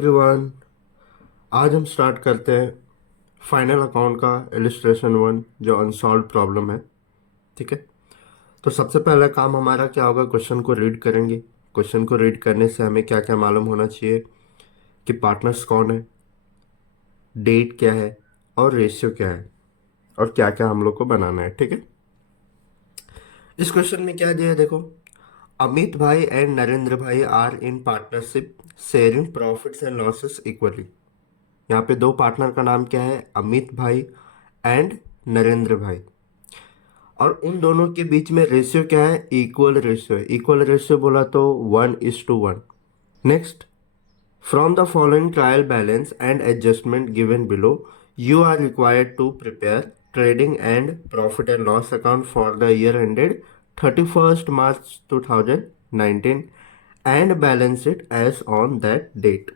Everyone. आज हम start करते हैं फाइनल अकाउंट का इलिस्ट्रेशन वन जो अनसॉल्व प्रॉब्लम है। ठीक है, तो सबसे पहला काम हमारा क्या होगा, क्वेश्चन को रीड करेंगे। क्वेश्चन को रीड करने से हमें क्या क्या मालूम होना चाहिए कि पार्टनर्स कौन है, डेट क्या है और रेशियो क्या है और क्या क्या हम लोग को बनाना है। ठीक है, इस क्वेश्चन में क्या दिया है देखो। अमित भाई एंड नरेंद्र भाई are in partnership sharing profits and losses equally. यहाँ पे दो पार्टनर का नाम क्या है, अमित भाई एंड नरेंद्र भाई, और उन दोनों के बीच में रेशियो क्या है, इक्वल रेशियो है। इक्वल रेशियो बोला तो 1:1। Next, from the following trial balance and adjustment given below you are required to prepare trading and profit and loss account for the year ended 31st March 2019 and balance it as on that date.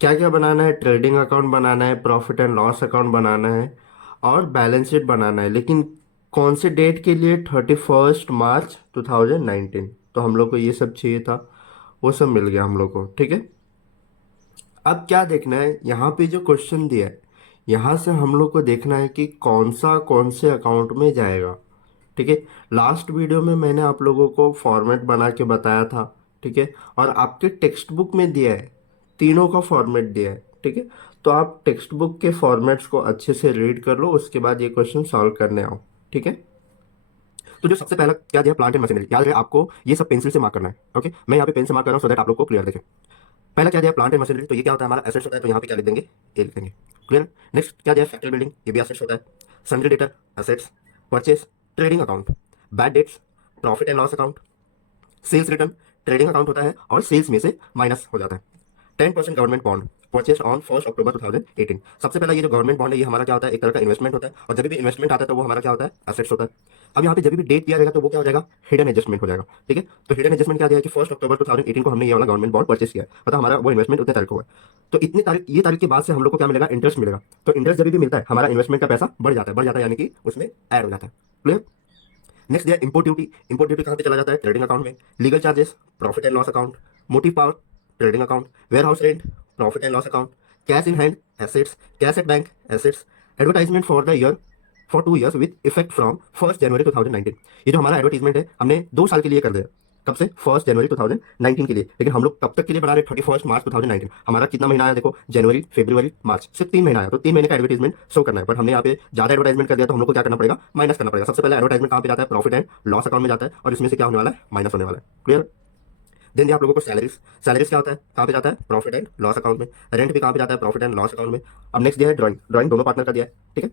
क्या क्या बनाना है, trading account बनाना है, profit and loss account बनाना है और balance sheet बनाना है। लेकिन कौन से डेट के लिए, 31st March 2019। तो हम लोग को ये सब चाहिए था, वो सब मिल गया हम लोग को। ठीक है, अब क्या देखना है, यहाँ पे जो क्वेश्चन दिया है यहाँ से हम लोग को देखना है कि कौन से अकाउंट में जाएगा। ठीक है, लास्ट वीडियो में मैंने आप लोगों को फॉर्मेट बना के बताया था। ठीक है, और आपके टेक्स्ट बुक में दिया है, तीनों का फॉर्मेट दिया है। ठीक है, तो आप टेक्स्ट बुक के फॉर्मेट्स को अच्छे से रीड कर लो, उसके बाद ये क्वेश्चन सॉल्व करने आओ। ठीक है, तो जो सबसे पहला क्या दिया, प्लांट एंड मशीनरी। याद रहे आपको ये सब पेंसिल से मार्क करना है। ओके, मैं यहाँ पे पेन से मार्क कर रहा हूँ सो दैट आप लोग को क्लियर दिखे। पहला क्या दिया, प्लांट एंड मशीनरी। तो ये क्या होता है, हमारा एसेट्स होता है, तो यहाँ पे क्या लिख देंगे, ये लिख देंगे। क्लियर। नेक्स्ट क्या दिया, फैक्ट्री बिल्डिंग, ये भी एसेट्स होता है। Sundry debtor assets, purchase trading account, bad debts profit and loss account, sales return trading account होता है और सेल्स में से माइनस हो जाता है। 10% गवर्नमेंट बॉन्ड परचेस ऑन 1 अक्टूबर 2018। सबसे पहला ये जो गवर्नमेंट बॉन्ड है ये हमारा क्या होता है, एक तरह का इन्वेस्टमेंट होता है, और जब भी इन्वेस्टमेंट आता है तो वो हमारा क्या होता है, एसेट्स होता है। अब यहाँ पे जब भी डेट दिया जाएगा तो वो क्या हो जाएगा, हिडन एडजस्टमेंट हो जाएगा। ठीक है, तो हिडन एडजस्टमेंट क्या दिया है कि 1 अक्टूबर 2018 को हमने ये वाला गवर्नमेंट बॉन्ड परचेस किया है, मतलब हमारा वो इन्वेस्टमेंट उतने तारीख को हुआ है। तो इतनी तारीख, ये तारीख के बाद से हम लोग को क्या मिलेगा, इंटरेस्ट मिलेगा। तो इंटरेस्ट जब भी मिलता है हमारा इन्वेस्टमेंट का पैसा बढ़ जाता है यानी कि उसमें ऐड हो जाता है। क्लियर। नेक्स्ट दिया इंपोर्ट ड्यूटी। इंपोर्ट ड्यूटी कहाँ पे चला जाता है, ट्रेडिंग अकाउंट में। Legal charges profit and loss account, motive power trading account, warehouse rent profit and loss account, cash in hand assets, cash at bank assets, advertisement for the year for 2 years with effect from 1 January 2019। ये जो हमारा advertisement है हमने 2 साल के लिए कर दिया। कब से, 1 जनवरी 2019 के लिए। लेकिन हम लोग कब तक के लिए बना रहे, 31 मार्च 2019। हमारा कितना महीना आया देखो, जनवरी फरवरी मार्च, सिर्फ 3 महीना आया, तो 3 महीने का एडवर्टीजमेंट शो करना है। बट हमने यहाँ पे ज्यादा एडवर्टाइजमेंट कर दिया तो हम लोग को क्या करना पड़ेगा, माइनस करना पड़ेगा। सबसे पहले एडवर्टाइजमेंट कहाँ पे जाता है, प्रॉफिट एंड लॉस अकाउंट में जाता है, और इसमें से क्या होने वाला है, माइनस होने वाला है। क्लियर। देन दिया आप लोगों को सैलरीज। सैलरीज क्या होता है, कहाँ पे जाता है, प्रॉफिट एंड लॉस अकाउंट में। रेंट भी कहाँ पे जाता है, प्रॉफिट एंड लॉस अकाउंट में। अब नेक्स्ट दिया है ड्राइंग। ड्राइंग दोनों पार्टनर का दिया है। ठीक है,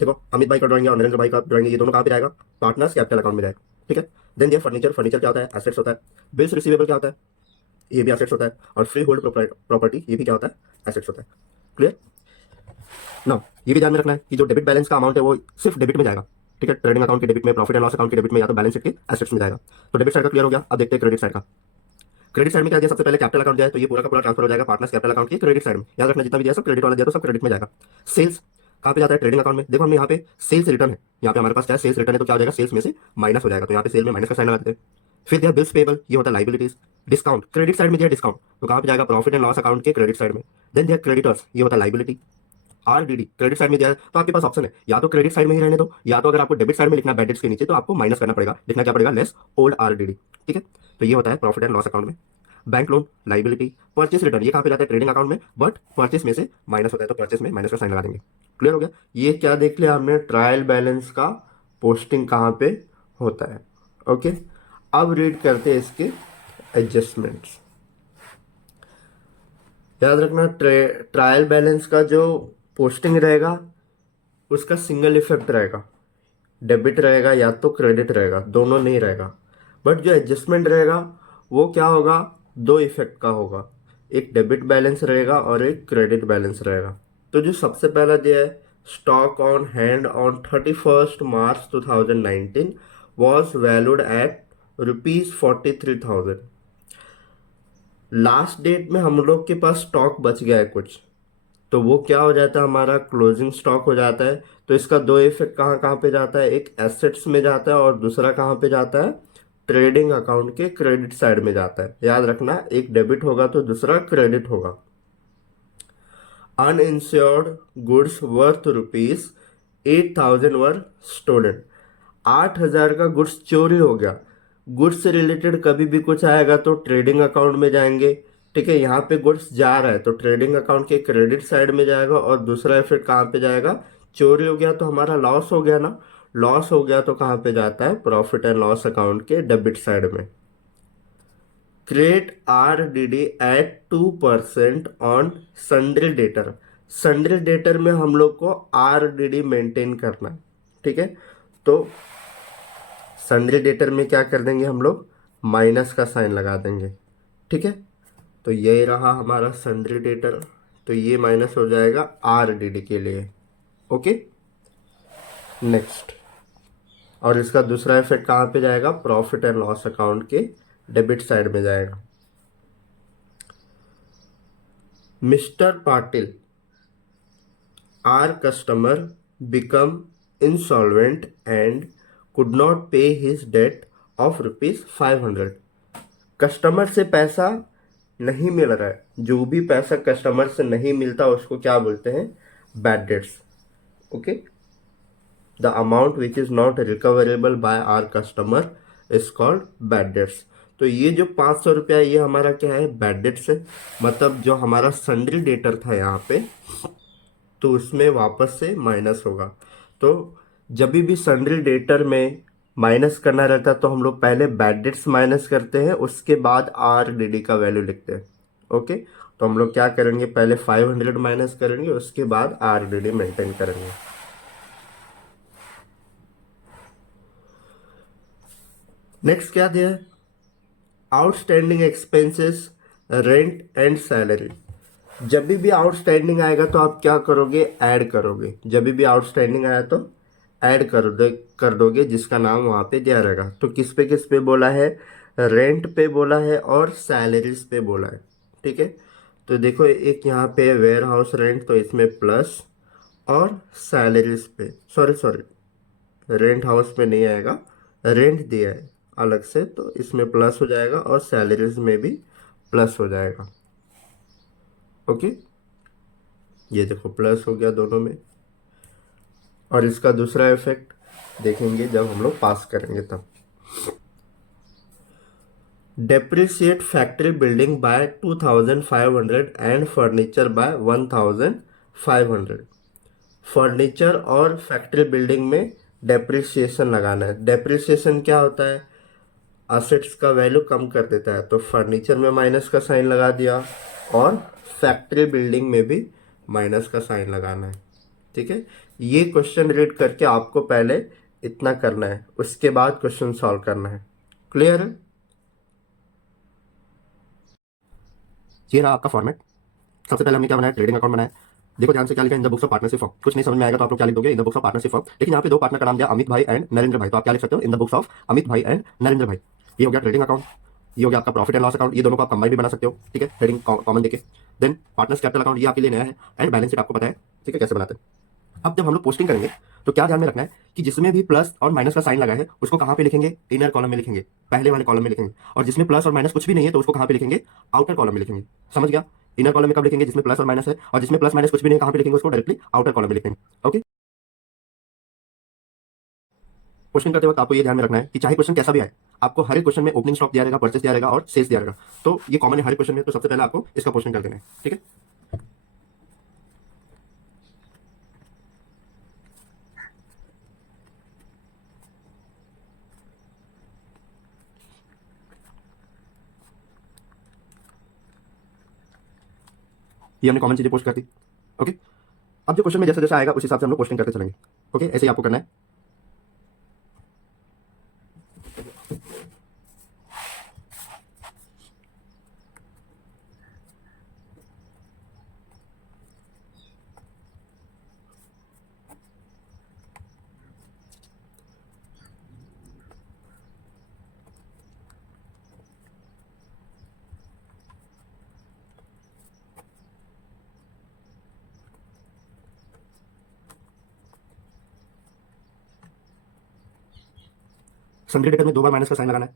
देखो अमित भाई का ड्राइंग है और नरेंद्र भाई का ड्राइंग है, ये दोनों कहाँ पे जाएगा, पार्टनर्स कैपिटल अकाउंट में जाएगा। ठीक है। देन दिया फर्नीचर। फर्नीचर क्या होता है, एसेट्स होता है। बिल्स रिसीवेबल क्या होता है, ये भी एसेट्स होता है। और फ्री होल्ड प्रॉपर्टी, ये भी क्या होता है, एसेट्स होता है। क्लियर ना। ये भी ध्यान में रखना है कि जो डेबिट बैलेंस का अमाउंट है वो सिर्फ डेबिट में जाएगा। ठीक है, ट्रेडिंग अकाउंट के डेबिट में, प्रॉफिट एंड लॉस अकाउंट के डेबिट में, या तो बैलेंस शीट के एसेट्स में जाएगा। तो डेबिट साइड का क्लियर हो गया। अब देखते हैं क्रेडिट साइड का। क्रेडिट साइड में क्या दिया, सबसे पहले कैपिटल अकाउंट दिया है, तो ये पूरा का पूरा ट्रांसफर हो जाएगा पार्टनर्स कैपिटल अकाउंट की क्रेडिट साइड में। याद रखना जितना भी दिया सब क्रेडिट वाला दिया तो सब क्रेडिट में जाएगा। सेल्स कहाँ पे जाता है, ट्रेडिंग अकाउंट में। देखो हमने यहाँ पे सेल्स रिटर्न है, यहाँ पे हमारे पास क्या है, सेल्स रिटर्न है, तो क्या हो जाएगा, सेल्स में से माइनस हो जाएगा, तो यहाँ पे सेल में माइनस का साइन लगा देते हैं। फिर दिया बिल्स पेबल, ये होता है लाइबिलिटीज। डिस्काउंट क्रेडिट साइड में दिया डिस्काउंट, तो कहाँ पे जाएगा, प्रॉफिट एंड लॉस अकाउंट के क्रेडिट साइड में। देन दिया क्रेडिटर्स, ये होता है लाइबिलिटी। आरडीडी क्रेडिट साइड में दिया है, तो आपके पास ऑप्शन है, या तो क्रेडिट साइड में ही रहने दो, या तो अगर आपको डेबिट साइड में लिखना है बैड डेट्स के नीचे तो आपको माइनस करना पड़ेगा, लिखना क्या पड़ेगा, लेस ओल्ड आरडीडी। ठीक है, तो ये होता है प्रॉफिट एंड लॉस अकाउंट में। Bank loan liability. Purchase return, ये कहाँ पे जाता है, ट्रेडिंग अकाउंट में, बट परचेस में से माइनस होता है, तो परचेस में माइनस का साइन लगा देंगे। क्लियर हो गया। ये क्या देख लिया हमने, ट्रायल बैलेंस का पोस्टिंग कहाँ पे होता है। ओके, अब रीड करते हैं इसके एडजस्टमेंट्स। याद रखना ट्रायल बैलेंस का जो पोस्टिंग रहेगा उसका सिंगल इफेक्ट रहेगा, डेबिट रहेगा या तो क्रेडिट रहेगा, दोनों नहीं रहेगा। बट जो एडजस्टमेंट रहेगा वो क्या होगा, दो इफेक्ट का होगा, एक डेबिट बैलेंस रहेगा और एक क्रेडिट बैलेंस रहेगा। तो जो सबसे पहला दिया है, stock on hand on 31st March 2019 was valued at ₹43,000। Last date में हम लोग के पास स्टॉक बच गया है कुछ, तो वो क्या हो जाता है, हमारा क्लोजिंग स्टॉक हो जाता है। तो इसका दो इफेक्ट कहाँ कहाँ पे जाता है, एक एसेट्स में जाता है और दूसरा कहाँ पे जाता है, ट्रेडिंग अकाउंट के क्रेडिट साइड में जाता है। याद रखना, एक डेबिट होगा तो दूसरा क्रेडिट होगा। अनइंश्योर्ड गुड्स वर्थ रुपीज 8,000 वर स्टोलन। 8,000 का गुड्स चोरी हो गया। गुड्स से रिलेटेड कभी भी कुछ आएगा तो ट्रेडिंग अकाउंट में जाएंगे। ठीक है, यहाँ पे गुड्स जा रहा है तो ट्रेडिंग अकाउंट के क्रेडिट साइड में जाएगा, और दूसरा इफेक्ट कहाँ पे जाएगा, चोरी हो गया तो हमारा लॉस हो गया ना। लॉस हो गया तो कहाँ पे जाता है, प्रॉफिट एंड लॉस अकाउंट के डेबिट साइड में। Create RDD at 2% on sundry debtor. Sundry debtor में हम लोग को RDD मेंटेन करना है। ठीक है, तो सन्ड्री डेटर में क्या कर देंगे हम लोग, माइनस का साइन लगा देंगे। ठीक है, तो यही रहा हमारा सन्ड्री डेटर, तो ये माइनस हो जाएगा RDD के लिए। Okay, next. और इसका दूसरा इफेक्ट कहाँ पे जाएगा, प्रॉफिट एंड लॉस अकाउंट के डेबिट साइड में जाएगा। Mister Patil, our customer become insolvent and could not pay his debt of ₹500। Customer से पैसा नहीं मिल रहा है। जो भी पैसा कस्टमर से नहीं मिलता उसको क्या बोलते हैं, bad debts. Okay, the amount which is not recoverable by our customer is called bad debts. तो ये जो 500 रुपया, ये हमारा क्या है, बैड डेट्स है। मतलब जो हमारा सन्ड्री डेटर था यहाँ पे, तो उसमें वापस से माइनस होगा। तो जब भी सन्ड्री डेटर में माइनस करना रहता है तो हम लोग पहले बैड डेट्स माइनस करते हैं, उसके बाद RDD का वैल्यू लिखते हैं। ओके, तो हम लोग क्या करेंगे, पहले 500 माइनस करेंगे, उसके बाद RDD मेंटेन करेंगे। नेक्स्ट क्या दिया है, outstanding expenses, rent and salary. जब भी आउटस्टैंडिंग आएगा तो आप क्या करोगे, ऐड करोगे। जब भी आउटस्टैंडिंग आया तो ऐड कर दोगे, जिसका नाम वहाँ पे दिया रहेगा। तो किस पे बोला है, रेंट पे बोला है और सैलरीज पे बोला है। ठीक है, तो देखो एक यहाँ पे वेयर हाउस रेंट, तो इसमें प्लस, और सैलरीज पे, सॉरी सॉरी, रेंट हाउस पे नहीं आएगा, रेंट दिया है अलग से, तो इसमें प्लस हो जाएगा और सैलरीज में भी प्लस हो जाएगा। ओके, ये देखो प्लस हो गया दोनों में। और इसका दूसरा इफेक्ट देखेंगे जब हम लोग पास करेंगे तब। Depreciate factory building bye 2,500 and furniture bye 1,500। Furniture और फैक्ट्री बिल्डिंग में डेप्रिसिएशन लगाना है। डेप्रिसिएशन क्या होता है, असेट्स का वैल्यू कम कर देता है। तो फर्नीचर में माइनस का साइन लगा दिया, और फैक्ट्री बिल्डिंग में भी माइनस का साइन लगाना है। ठीक है, ये क्वेश्चन रीड करके आपको पहले इतना करना है, उसके बाद क्वेश्चन सॉल्व करना है। क्लियर है, ये रहा आपका फॉर्मेट। सबसे पहले हमने क्या बनाया, ट्रेडिंग अकाउंट बनाया। देखो ध्यान से क्या लिखा है, in the books of partnership form. कुछ नहीं समझ में आएगा तो आप लोग क्या लिख दोगे, in the books of partnership form. लेकिन यहाँ पे दो पार्टनर का नाम दिया, अमित भाई एंड नरेंद्र भाई, तो आप क्या लिख सकते हो, in the books of Amit भाई एंड नरेंद्र भाई। ये हो गया ट्रेडिंग अकाउंट, ये हो गया आपका प्रॉफिट एंड लॉस अकाउंट। ये दोनों को आप कंबाइन भी बना सकते हो। ठीक है, ट्रेडिंग कॉमन देके। देन पार्टनर्स कैपिटल अकाउंट, ये आपके लिए नया है, एंड बैलेंस शीट आपको पता है। ठीक है, कैसे बनाते हैं। अब जब हम लोग पोस्टिंग करेंगे तो क्या ध्यान में रखना है कि जिसमें भी प्लस और माइनस का साइन लगा है उसको कहाँ पे लिखेंगे, इनर कॉलम में लिखेंगे, पहले वाले कॉलम में लिखेंगे। और जिसमें प्लस और माइनस कुछ भी नहीं है तो उसको कहाँ पे लिखेंगे, आउटर कॉलम में लिखेंगे। समझ गया, इनर कॉलम में कब लिखेंगे, जिसमें प्लस और माइनस है, और जिसमें प्लस माइनस कुछ भी नहीं है कहाँ पे लिखेंगे, उसको डायरेक्टली आउटर कॉलम में लिखेंगे। ओके, क्वेश्चन करते वक्त आपको ये ध्यान में रखना है कि चाहे क्वेश्चन कैसा भी आए, आपको हर एक क्वेश्चन में ओपनिंग स्टॉक दिया रहेगा, परचेस दिया रहेगा और सेल्स दिया रहेगा। तो ये कॉमन है हर क्वेश्चन में, तो सबसे पहले आपको इसका क्वेश्चन कर देना है। ठीक है, ये हमने कॉमन चीजें पोस्ट कर दी। ओके, अब जो क्वेश्चन में जैसा जैसा आएगा उस हिसाब से हम लोग क्वेश्चन करते चलेंगे। ओके, ऐसे ही आपको करना है। सन्ड्री डेटर में दो बार माइनस का साइन लगाना है।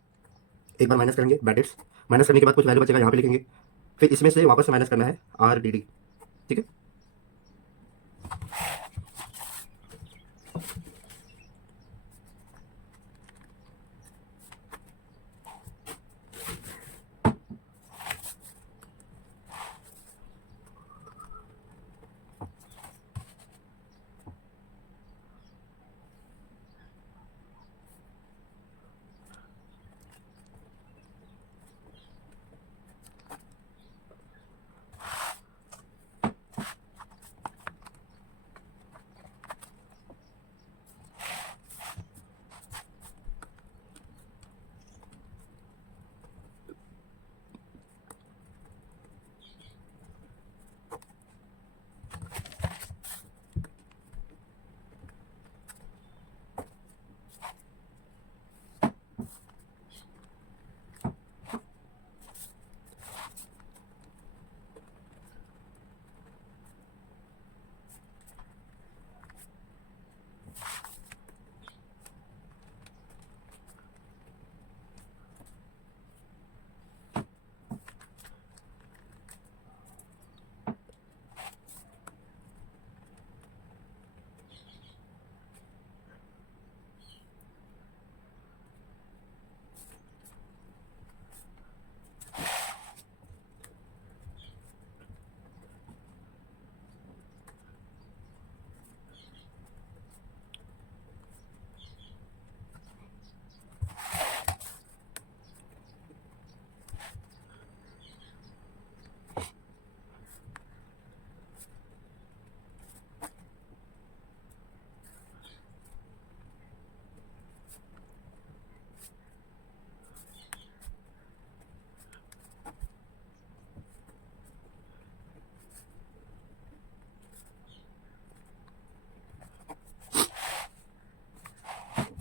एक बार माइनस करेंगे ब्रैकेट्स, माइनस करने के बाद कुछ वैल्यू बचेगा यहाँ पे लिखेंगे, फिर इसमें से वापस से माइनस करना है RDD, ठीक है।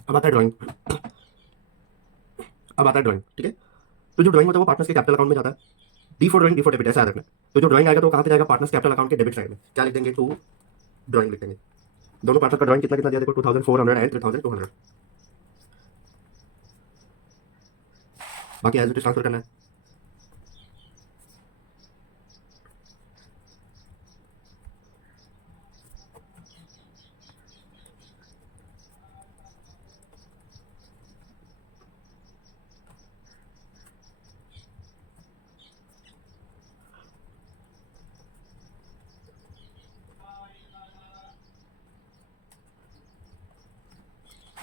अब आता है ड्राइंग, अब आता है ड्राइंग, ठीक है। तो जो ड्राइंग होता है वो पार्टनर्स के कैपिटल अकाउंट में जाता है, D for drawing, D for debit, ऐसा याद रखना। तो जो ड्राइंग आएगा तो वो कहाँ पे जाएगा, पार्टनर्स कैपिटल अकाउंट के डेबिट साइड में, क्या लिख देंगे, टू ड्राइंग लिख देंगे। दोनों पार्टनर का ड्राइंग कितना कितना दिया, देखो 2400 एंड 3200, बाकी एज इट इज ट्रांसफर करना है।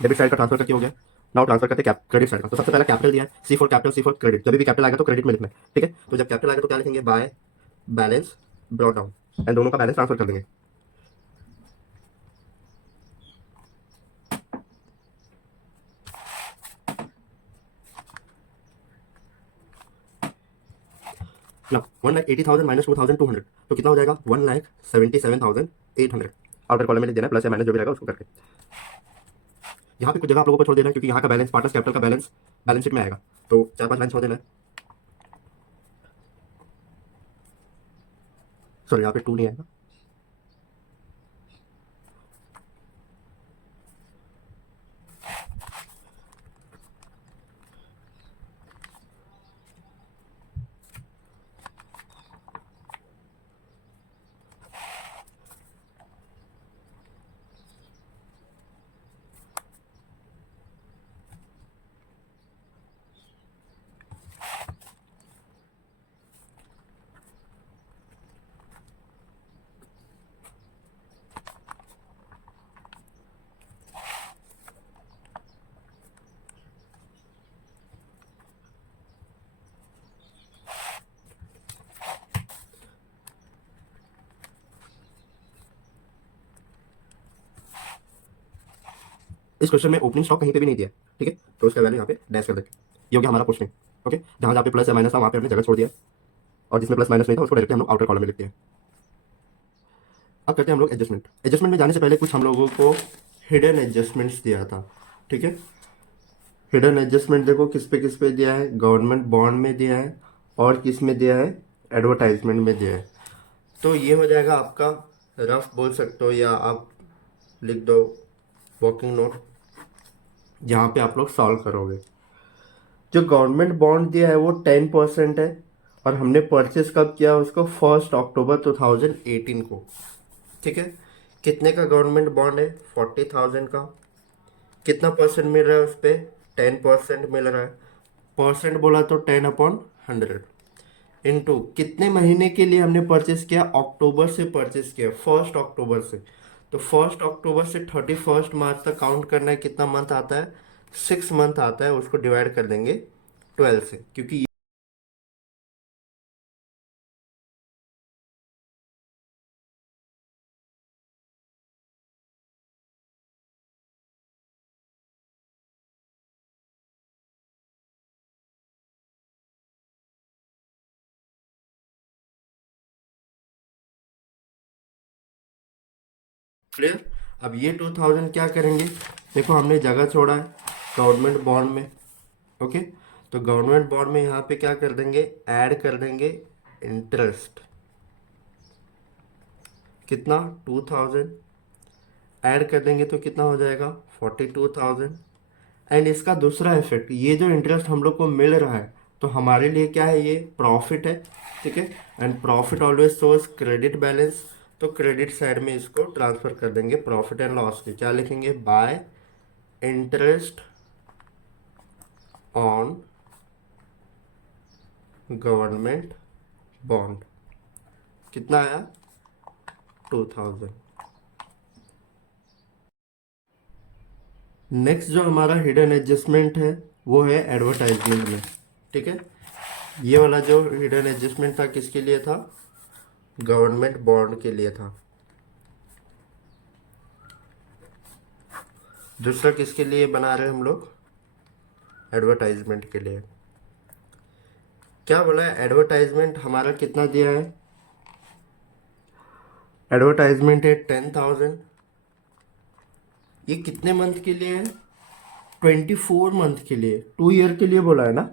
डेबिट साइड का ट्रांसफर करके हो गया। नाउ ट्रांसफर करते हैं क्रेडिट साइड का। तो सबसे पहला कैपिटल दिया है, C for capital, C for credit, जब भी कैपिटल आएगा तो क्रेडिट में लिखना है, ठीक है। तो जब कैपिटल आएगा तो क्या लिखेंगे, by balance brought down, and दोनों का बैलेंस ट्रांसफर कर देंगे। ना 1,80,000 माइनस 2,200, तो कितना हो जाएगा, 1,77,800। आउटर कॉलम में लिख देना है, प्लस या माइनस जो भी रहेगा उसको करके। यहाँ पे कुछ जगह आप लोगों को छोड़ देना है, क्योंकि यहाँ का बैलेंस, पार्टनर्स कैपिटल का बैलेंस बैलेंस शीट में आएगा, तो 4-5 लाइन छोड़ देना है। सॉरी, यहाँ पे 2 नहीं आएगा। इस क्वेश्चन में ओपनिंग स्टॉक कहीं पे भी नहीं दिया, ठीक है, तो उसका वैल्यू यहाँ पे डैश कर देंगे। ये हो गया हमारा पोस्टिंग, ओके। जहाँ जहाँ पे प्लस या माइनस था वहाँ पे हमने जगह छोड़ दिया, और जिसमें प्लस माइनस नहीं था उसको डायरेक्टली हम लोग आउटर कॉलम में लिखते हैं। अब करते हैं हम लोग एडजस्टमेंट। एडजस्टमेंट में जाने से पहले कुछ हम लोगों को हिडन एडजस्टमेंट्स दिया था, ठीक है। हिडन एडजस्टमेंट देखो किस पे दिया है, गवर्नमेंट बॉन्ड में दिया है, और किस में दिया है, एडवर्टाइजमेंट में दिया है। तो ये हो जाएगा आपका रफ बोल सकते हो, या आप लिख दो वर्किंग नोट, जहाँ पे आप लोग सॉल्व करोगे। जो गवर्नमेंट बॉन्ड दिया है वो 10% है, और हमने परचेस कब किया उसको, 1 अक्टूबर 2018 को। ठीक है, कितने का गवर्नमेंट बॉन्ड है, 40,000 का। कितना परसेंट मिल रहा है उस पर, 10% मिल रहा है। परसेंट बोला तो 10/100, इनटू कितने महीने के लिए हमने परचेस किया, अक्टूबर से परचेस किया, 1 अक्टूबर से। तो 1 अक्टूबर से 31 मार्च तक काउंट करना है, कितना मंथ आता है, 6 मंथ आता है। उसको डिवाइड कर देंगे 12 से, क्योंकि क्लियर। अब ये 2000 क्या करेंगे, देखो हमने जगह छोड़ा है गवर्नमेंट बॉन्ड में। ओके, तो गवर्नमेंट बॉन्ड में यहाँ पे क्या कर देंगे, ऐड कर देंगे इंटरेस्ट। कितना, 2000 ऐड कर देंगे तो कितना हो जाएगा, 42,000। एंड इसका दूसरा इफेक्ट, ये जो इंटरेस्ट हम लोग को मिल रहा है तो हमारे लिए क्या है, ये प्रॉफिट है। ठीक है, and profit always shows credit balance. तो क्रेडिट साइड में इसको ट्रांसफर कर देंगे प्रॉफिट एंड लॉस के, क्या लिखेंगे, bye interest on government bond. कितना आया, 2000। नेक्स्ट जो हमारा हिडन एडजस्टमेंट है वो है एडवर्टाइजमेंट में। ठीक है, ये वाला जो हिडन एडजस्टमेंट था किसके लिए था, गवर्नमेंट बॉन्ड के लिए था। दूसरा किसके लिए बना रहे हैं हम लोग, एडवर्टाइजमेंट के लिए। क्या बोला है, एडवर्टाइजमेंट हमारा कितना दिया है, एडवर्टाइजमेंट है 10,000। ये कितने मंथ के लिए है, 24 मंथ के लिए, 2 ईयर के लिए बोला है ना।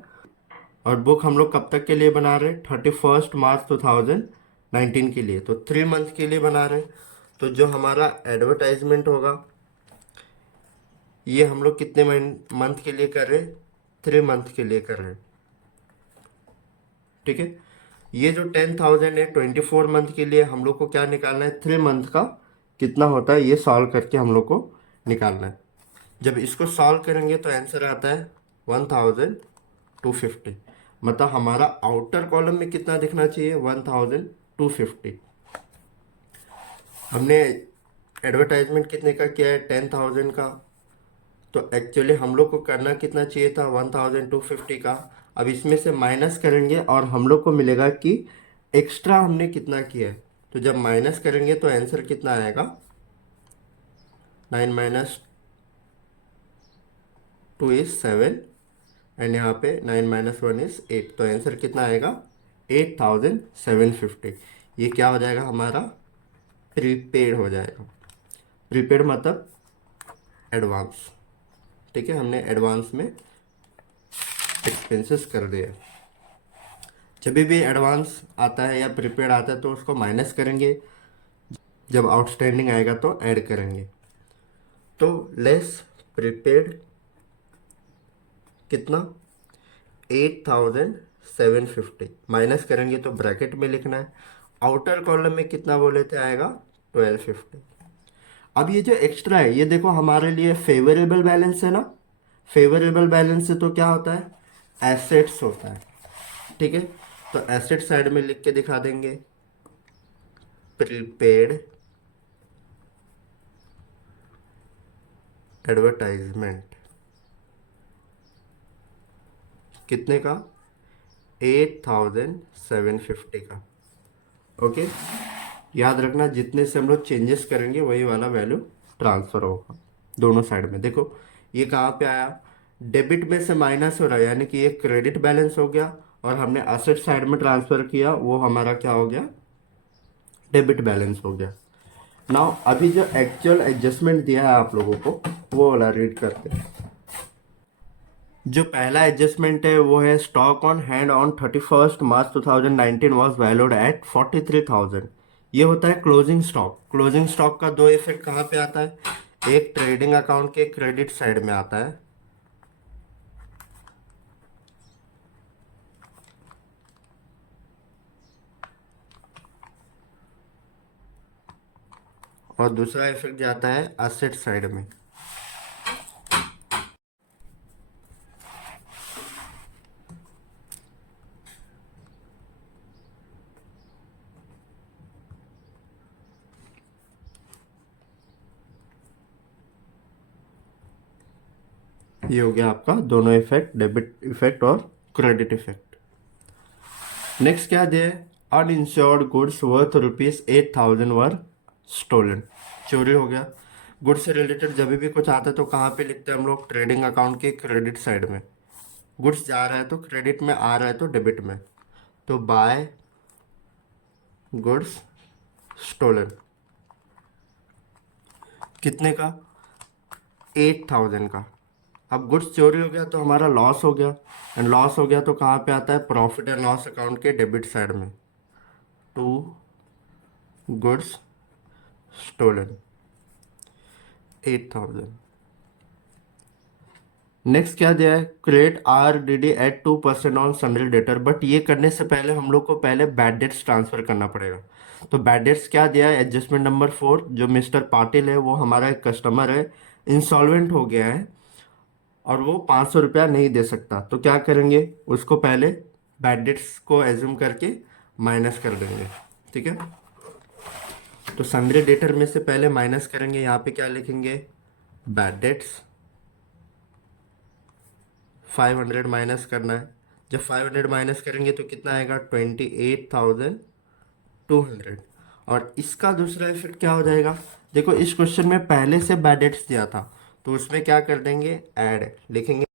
और बुक हम लोग कब तक के लिए बना रहे हैं, 31 मार्च 2019 के लिए, तो 3 मंथ के लिए बना रहे हैं। तो जो हमारा एडवर्टाइजमेंट होगा, ये हम लोग कितने मंथ के लिए कर रहे हैं, 3 मंथ के लिए कर रहे हैं। ठीक है, ये जो 10,000 है 24 मंथ के लिए, हम लोग को क्या निकालना है, 3 मंथ का कितना होता है ये सॉल्व करके हम लोग को निकालना है। जब इसको सॉल्व करेंगे तो आंसर आता है 1,250। मतलब हमारा आउटर कॉलम में कितना दिखना चाहिए, 1,250। हमने एडवर्टाइजमेंट कितने का किया है, 10,000 का। तो एक्चुअली हम लोग को करना कितना चाहिए था, 1,250 का। अब इसमें से माइनस करेंगे और हम लोग को मिलेगा कि एक्स्ट्रा हमने कितना किया है। तो जब माइनस करेंगे तो आंसर कितना आएगा, 9 - 2 = 7, एंड यहाँ पे 9 - 1 = 8। तो आंसर कितना आएगा, 8,750। ये क्या हो जाएगा हमारा, प्रीपेड हो जाएगा। प्रीपेड मतलब एडवांस। ठीक है, हमने एडवांस में एक्सपेंसेस कर दिए। जब भी एडवांस आता है या प्रीपेड आता है तो उसको माइनस करेंगे, जब आउटस्टैंडिंग आएगा तो ऐड करेंगे। तो लेस प्रीपेड कितना, 8,750, माइनस करेंगे तो ब्रैकेट में लिखना है। आउटर कॉलम में कितना बोले थे आएगा, 1,250। अब ये जो एक्स्ट्रा है ये देखो हमारे लिए फेवरेबल बैलेंस है ना। फेवरेबल बैलेंस से तो क्या होता है, एसेट्स होता है। ठीक है, तो एसेट साइड में लिख के दिखा देंगे, प्रीपेड एडवर्टाइजमेंट कितने का, 8,750 का। ओके, याद रखना जितने से हम लोग चेंजेस करेंगे वही वाला वैल्यू ट्रांसफर होगा दोनों साइड में। देखो ये कहाँ पे आया, डेबिट में से माइनस हो रहा है, यानी कि ये क्रेडिट बैलेंस हो गया, और हमने असेट साइड में ट्रांसफर किया वो हमारा क्या हो गया, डेबिट बैलेंस हो गया। नाउ अभी जो एक्चुअल एडजस्टमेंट दिया है आप लोगों को वो वाला रीड करते हैं। जो पहला एडजस्टमेंट है वो है stock on hand on 31 March 2019 was valued at 43,000। ये होता है क्लोजिंग स्टॉक। क्लोजिंग स्टॉक का दो इफेक्ट कहाँ पे आता है, एक ट्रेडिंग अकाउंट के क्रेडिट साइड में आता है, और दूसरा इफेक्ट जाता है असेट साइड में। ये हो गया आपका दोनों इफेक्ट, डेबिट इफेक्ट और क्रेडिट इफेक्ट। नेक्स्ट क्या दिया है, अनइंश्योर्ड गुड्स वर्थ ₹8,000 वर स्टोलन, चोरी हो गया। गुड्स से रिलेटेड जब भी कुछ आता है तो कहाँ पे लिखते हैं हम लोग, ट्रेडिंग अकाउंट के क्रेडिट साइड में। गुड्स जा रहा है तो क्रेडिट में, आ रहा है तो डेबिट में। तो बाय गुड्स स्टोलन कितने का, 8,000 का। अब गुड्स चोरी हो गया तो हमारा लॉस हो गया, एंड लॉस हो गया तो कहाँ पे आता है, प्रॉफिट एंड लॉस अकाउंट के डेबिट साइड में। To goods stolen 8,000। नेक्स्ट क्या दिया है, create RDD at 2% on sundry debtor. But ये करने से पहले हम लोग को पहले बैड डेट्स ट्रांसफर करना पड़ेगा। तो बैड डेट्स क्या दिया है, एडजस्टमेंट नंबर 4, जो मिस्टर पाटिल है वो हमारा एक कस्टमर है, इंसॉल्वेंट हो गया है और वो 500 रुपया नहीं दे सकता। तो क्या करेंगे, उसको पहले बैड डेट्स को एज्यूम करके माइनस कर देंगे। ठीक है, तो सनरी डेटर में से पहले माइनस करेंगे, यहाँ पे क्या लिखेंगे, बैड डेट्स 500 माइनस करना है। जब 500 माइनस करेंगे तो कितना आएगा, 28,200। और इसका दूसरा इफेक्ट क्या हो जाएगा, देखो इस क्वेश्चन में पहले से बैड डेट्स दिया था तो उसमें क्या कर देंगे, ऐड लिखेंगे।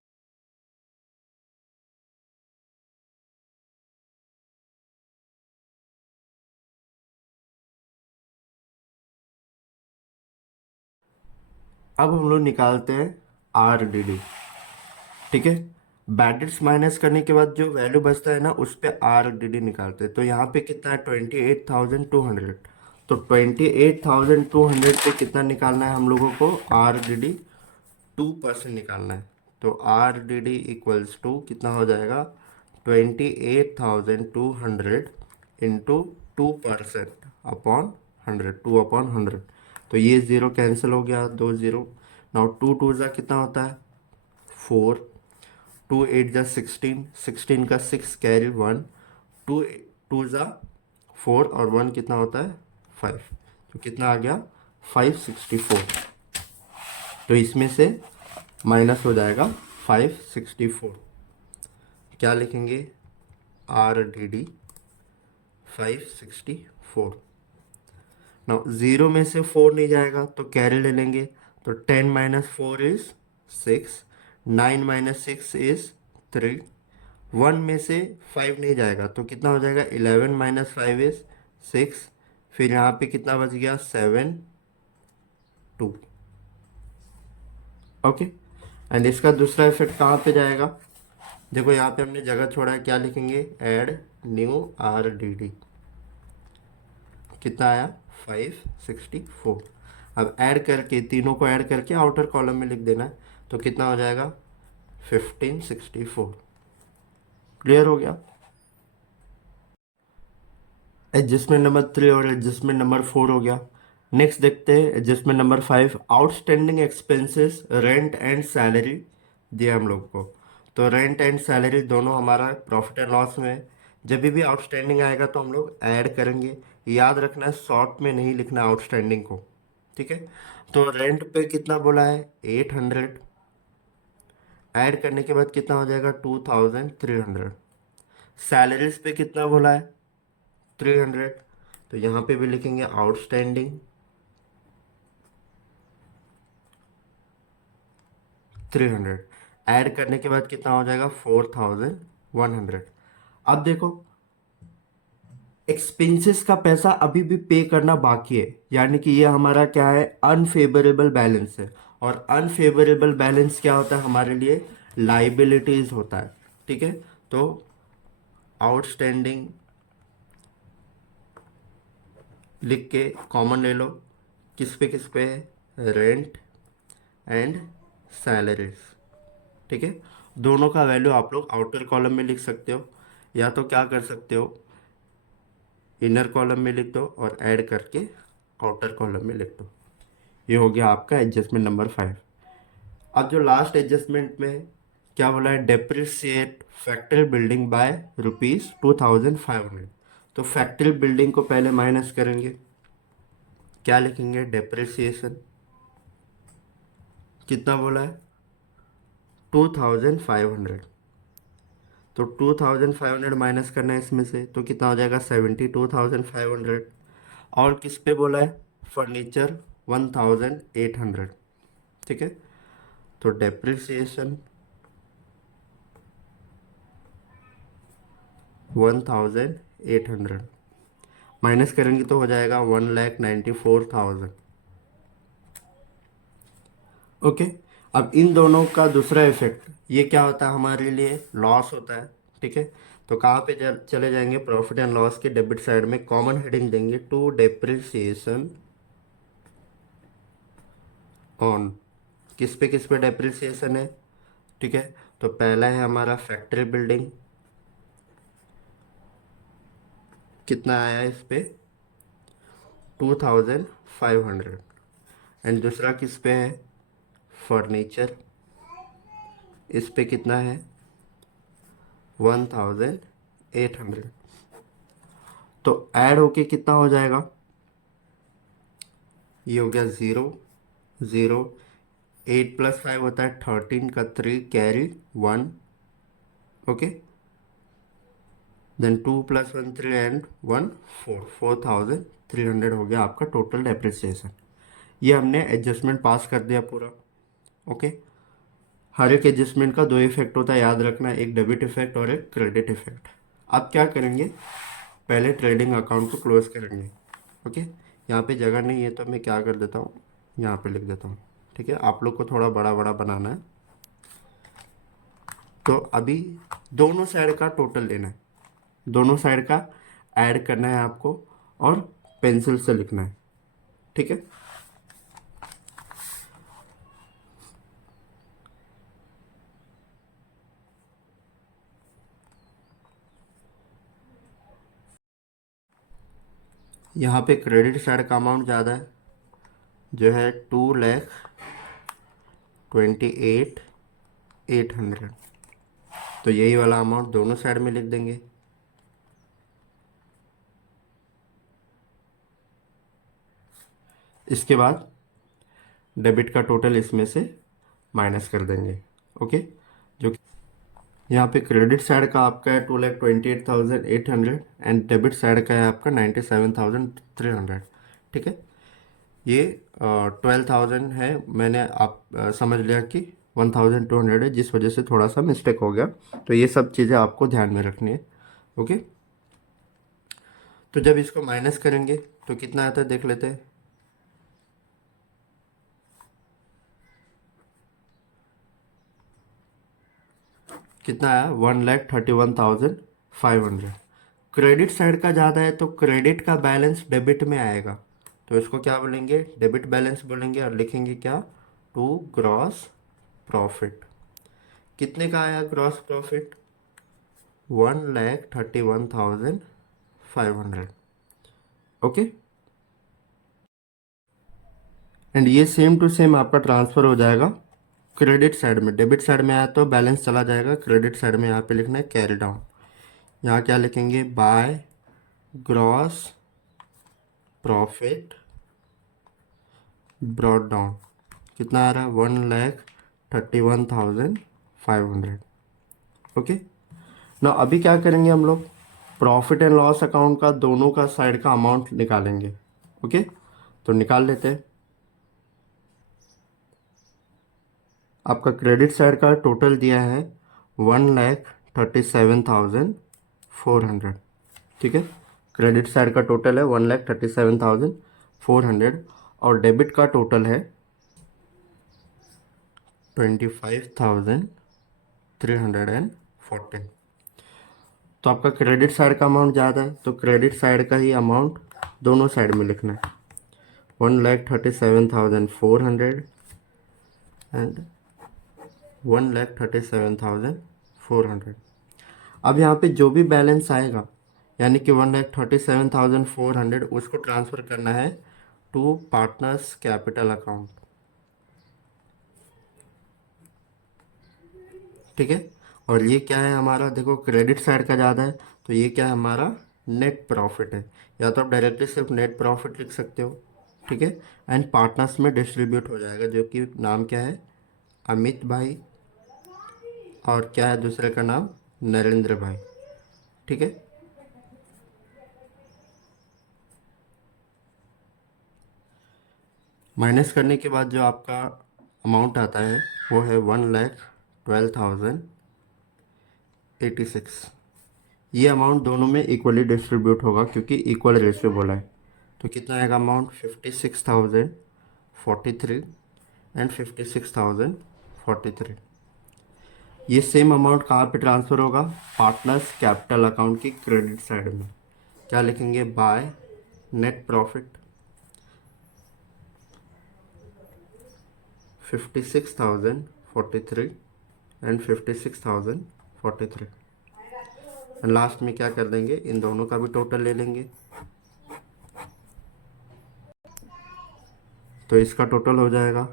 अब हम लोग निकालते हैं RDD। ठीक है, बैड डेट्स माइनस करने के बाद जो वैल्यू बचता है ना, उस पे RDD निकालते हैं। तो यहाँ पे कितना है, 28,200। तो 28,200 पे कितना निकालना है हम लोगों को, RDD 2% निकालना है। तो RDD इक्वल्स टू कितना हो जाएगा, 28,200 इंटू 2% अपॉन 100, 2/100। तो ये ज़ीरो कैंसिल हो गया, दो ज़ीरो। नाउ टू टू ज़ा कितना होता है, 4। 2 8 ज़ा 16, 16 का 6 कैरी 1। टू टू ज़ा 4 और 1 कितना होता है, 5। तो कितना आ गया, 564। तो इसमें से माइनस हो जाएगा 564। क्या लिखेंगे, RDD 564। ना ज़ीरो में से 4 नहीं जाएगा तो कैरी ले लेंगे। तो 10 - 4 इज़ 6, 9 - 6 इज़ 3। 1 में से 5 नहीं जाएगा तो कितना हो जाएगा, 11 - 5 इज़ 6। फिर यहाँ पे कितना बच गया, 7 2। ओके, एंड इसका दूसरा इफेक्ट कहाँ पे जाएगा, देखो यहाँ पे हमने जगह छोड़ा है, क्या लिखेंगे, ऐड न्यू RDD। कितना आया, 564। अब ऐड करके, तीनों को ऐड करके आउटर कॉलम में लिख देना है। तो कितना हो जाएगा, 1564। क्लियर हो गया। एडजस्टमेंट नंबर 3 और एडजस्टमेंट नंबर 4 हो गया। नेक्स्ट देखते हैं adjustment number 5, outstanding expenses rent and salary दिया हम लोग को। तो रेंट एंड सैलरी दोनों हमारा प्रॉफिट एंड लॉस में है। जब भी आउटस्टैंडिंग आएगा तो हम लोग ऐड करेंगे। याद रखना है, शॉर्ट में नहीं लिखना आउटस्टैंडिंग को। ठीक है, तो रेंट पे कितना बोला है, 800। ऐड करने के बाद कितना हो जाएगा, 2300। सैलरीज पे कितना बोला है, 300। तो यहाँ पे भी लिखेंगे आउटस्टैंडिंग 300। ऐड करने के बाद कितना हो जाएगा, 4100। अब देखो, एक्सपेंसेस का पैसा अभी भी पे करना बाकी है, यानी कि ये हमारा क्या है, अनफेवरेबल बैलेंस है। और अनफेवरेबल बैलेंस क्या होता है हमारे लिए, लाइबिलिटीज होता है। ठीक है, तो आउटस्टैंडिंग लिख के कॉमन ले लो, किस पे है, रेंट एंड सैलरीज। ठीक है, दोनों का वैल्यू आप लोग आउटर कॉलम में लिख सकते हो, या तो क्या कर सकते हो, इनर कॉलम में लिख दो और ऐड करके आउटर कॉलम में लिख दो। ये हो गया आपका एडजस्टमेंट नंबर 5। अब जो लास्ट एडजस्टमेंट में क्या बोला है, डेप्रिसिएट फैक्ट्री बिल्डिंग बाय ₹2500। तो फैक्ट्री बिल्डिंग को पहले माइनस करेंगे, क्या लिखेंगे, डेप्रिसिएशन कितना बोला है, 2500। तो 2500 माइनस करना है इसमें से, तो कितना हो जाएगा, 72,500। और किस पे बोला है, फर्नीचर 1,800। ठीक है, तो डेप्रिसिएशन 1,800 माइनस करेंगे तो हो जाएगा 1,94,000। ओके। अब इन दोनों का दूसरा इफेक्ट, ये क्या होता है हमारे लिए, लॉस होता है। ठीक है, तो कहाँ पे चले जाएंगे, प्रॉफिट एंड लॉस के डेबिट साइड में कॉमन हेडिंग देंगे टू डेप्रिसिएशन ऑन। किस पे डेप्रिसिएशन है, ठीक है, तो पहला है हमारा फैक्ट्री बिल्डिंग, कितना आया इस पे, 2,500। एंड दूसरा किस पे है, फर्नीचर, इस पे कितना है, 1,800। तो ऐड होके कितना हो जाएगा, ये हो गया 0 0। 8 + 5 होता है 13 का 3 कैरी 1। ओके, देन 2 + 1 3 एंड 1 4, 4,300 हो गया आपका टोटल डेप्रिसिएशन। ये हमने एडजस्टमेंट पास कर दिया पूरा। ओके, हर एक एडजस्टमेंट का दो इफेक्ट होता है, याद रखना, एक डेबिट इफेक्ट और एक क्रेडिट इफेक्ट। अब क्या करेंगे, पहले ट्रेडिंग अकाउंट को क्लोज करेंगे। ओके, यहाँ पे जगह नहीं है तो मैं क्या कर देता हूँ, यहाँ पे लिख देता हूँ। ठीक है, आप लोग को थोड़ा बड़ा बड़ा बनाना है। तो अभी दोनों साइड का टोटल लेना है, दोनों साइड का ऐड करना है आपको, और पेंसिल से लिखना है। ठीक है, यहाँ पे क्रेडिट साइड का अमाउंट ज़्यादा है, जो है 2,28,800। तो यही वाला अमाउंट दोनों साइड में लिख देंगे। इसके बाद डेबिट का टोटल इसमें से माइनस कर देंगे। ओके, जो यहाँ पे क्रेडिट साइड का आपका है 2,28,800 एंड डेबिट साइड का है आपका 97,300। ठीक है, ये 12,000 है, मैंने आप समझ लिया कि 1,200 है, जिस वजह से थोड़ा सा मिस्टेक हो गया। तो ये सब चीज़ें आपको ध्यान में रखनी है। ओके, तो जब इसको माइनस करेंगे तो कितना आता है देख लेते हैं। कितना आया, 1,31,500। क्रेडिट साइड का ज़्यादा है तो क्रेडिट का बैलेंस डेबिट में आएगा, तो इसको क्या बोलेंगे, डेबिट बैलेंस बोलेंगे, और लिखेंगे क्या, टू ग्रॉस प्रॉफिट। कितने का आया ग्रॉस प्रॉफिट, 1,31,500। ओके, एंड ये सेम टू सेम आपका ट्रांसफ़र हो जाएगा क्रेडिट साइड में। डेबिट साइड में आया तो बैलेंस चला जाएगा, क्रेडिट साइड में यहाँ पे लिखना है कैरी डाउन। यहाँ क्या लिखेंगे, by gross profit brought down. कितना आ रहा है, 1,31,500। ओके, ना अभी क्या करेंगे हम लोग, प्रॉफिट एंड लॉस अकाउंट का दोनों का साइड का अमाउंट निकालेंगे। ओके, तो निकाल लेते हैं। आपका क्रेडिट साइड का टोटल दिया है 1,37,400। ठीक है, क्रेडिट साइड का टोटल है 1,37,400 और डेबिट का टोटल है 25,314। तो आपका क्रेडिट साइड का अमाउंट ज़्यादा है तो क्रेडिट साइड का ही अमाउंट दोनों साइड में लिखना है, 1,37,400 एंड 1,37,400। अब यहाँ पे जो भी बैलेंस आएगा, यानी कि 1,37,400, उसको ट्रांसफ़र करना है टू पार्टनर्स कैपिटल अकाउंट, ठीक है। और ये क्या है हमारा, देखो क्रेडिट साइड का ज़्यादा है, तो ये क्या है हमारा नेट प्रॉफिट है, या तो आप डायरेक्टली सिर्फ नेट प्रॉफिट लिख सकते हो, ठीक है। एंड पार्टनर्स में डिस्ट्रीब्यूट हो जाएगा, जो कि नाम क्या है, अमित भाई, और क्या है दूसरे का नाम, नरेंद्र भाई, ठीक है। माइनस करने के बाद जो आपका अमाउंट आता है वो है 1,12,86। ये अमाउंट दोनों में इक्वली डिस्ट्रीब्यूट होगा क्योंकि इक्वल रेशियो बोला है। तो कितना आएगा अमाउंट, 56,043 एंड 56,043। ये सेम अमाउंट कहाँ पे ट्रांसफ़र होगा, पार्टनर्स कैपिटल अकाउंट की क्रेडिट साइड में। क्या लिखेंगे, by net profit 56,043 and 56,043। And last में क्या कर देंगे, इन दोनों का भी टोटल ले लेंगे। तो इसका टोटल हो जाएगा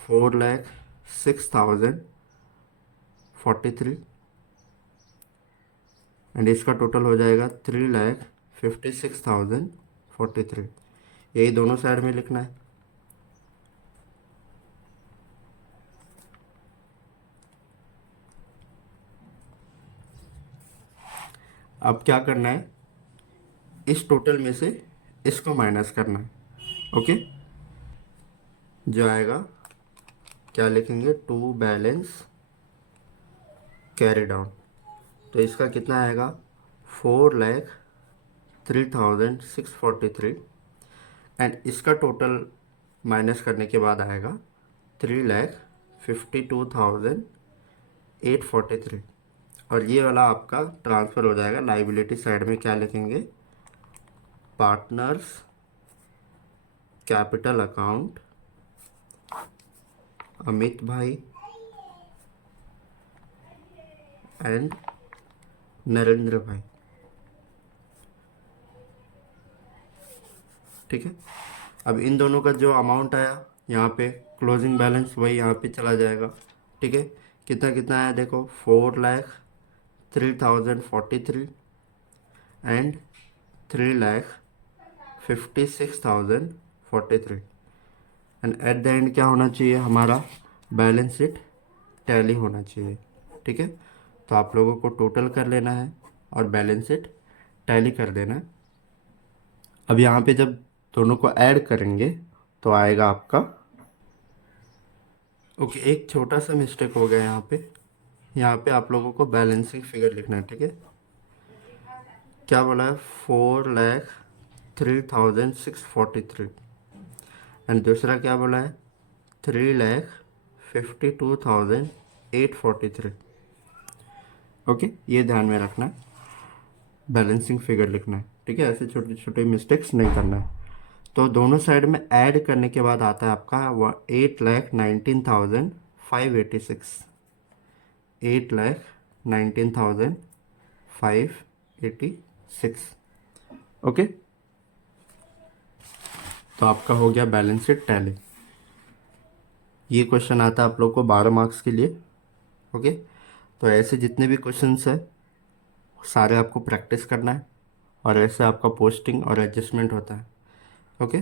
4,06,043 एंड इसका टोटल हो जाएगा 3,56,043। यही दोनों साइड में लिखना है। अब क्या करना है, इस टोटल में से इसको माइनस करना है, ओके। जो आएगा क्या लिखेंगे, टू बैलेंस कैरी डाउन। तो इसका कितना आएगा, 4,03,643 एंड इसका टोटल माइनस करने के बाद आएगा 3,52,843। और ये वाला आपका ट्रांसफ़र हो जाएगा लाइबिलिटी साइड में। क्या लिखेंगे, पार्टनर्स कैपिटल अकाउंट अमित भाई एंड नरेंद्र भाई, ठीक है। अब इन दोनों का जो अमाउंट आया यहाँ पे क्लोजिंग बैलेंस वही यहाँ पे चला जाएगा, ठीक है। कितना कितना आया देखो, 4,03,043 and 3,56,043 and at the end क्या होना चाहिए हमारा, बैलेंस शीट टैली होना चाहिए, ठीक है। तो आप लोगों को टोटल कर लेना है और बैलेंस शीट टैली कर देना है। अब यहाँ पे जब दोनों को ऐड करेंगे तो आएगा आपका, ओके एक छोटा सा मिस्टेक हो गया यहाँ पे आप लोगों को बैलेंसिंग फिगर लिखना है, ठीक है। क्या बोला है, 4,03,643 एंड दूसरा क्या बोला है, 3,52,843, ओके। ये ध्यान में रखना है, बैलेंसिंग फिगर लिखना है, ठीक है। ऐसे छोटे छोटे मिस्टेक्स नहीं करना है। तो दोनों साइड में ऐड करने के बाद आता है आपका 8,19,586, 8,19,586, ओके। तो आपका हो गया बैलेंस शीट टैली। ये क्वेश्चन आता है आप लोग को 12 मार्क्स के लिए, ओके। तो ऐसे जितने भी क्वेश्चंस है सारे आपको प्रैक्टिस करना है और ऐसे आपका पोस्टिंग और एडजस्टमेंट होता है, ओके।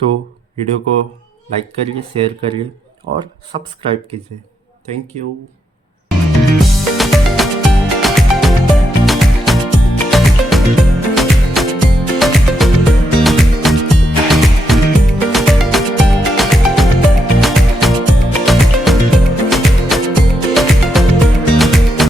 तो वीडियो को लाइक करिए, शेयर करिए और सब्सक्राइब कीजिए। Thank you.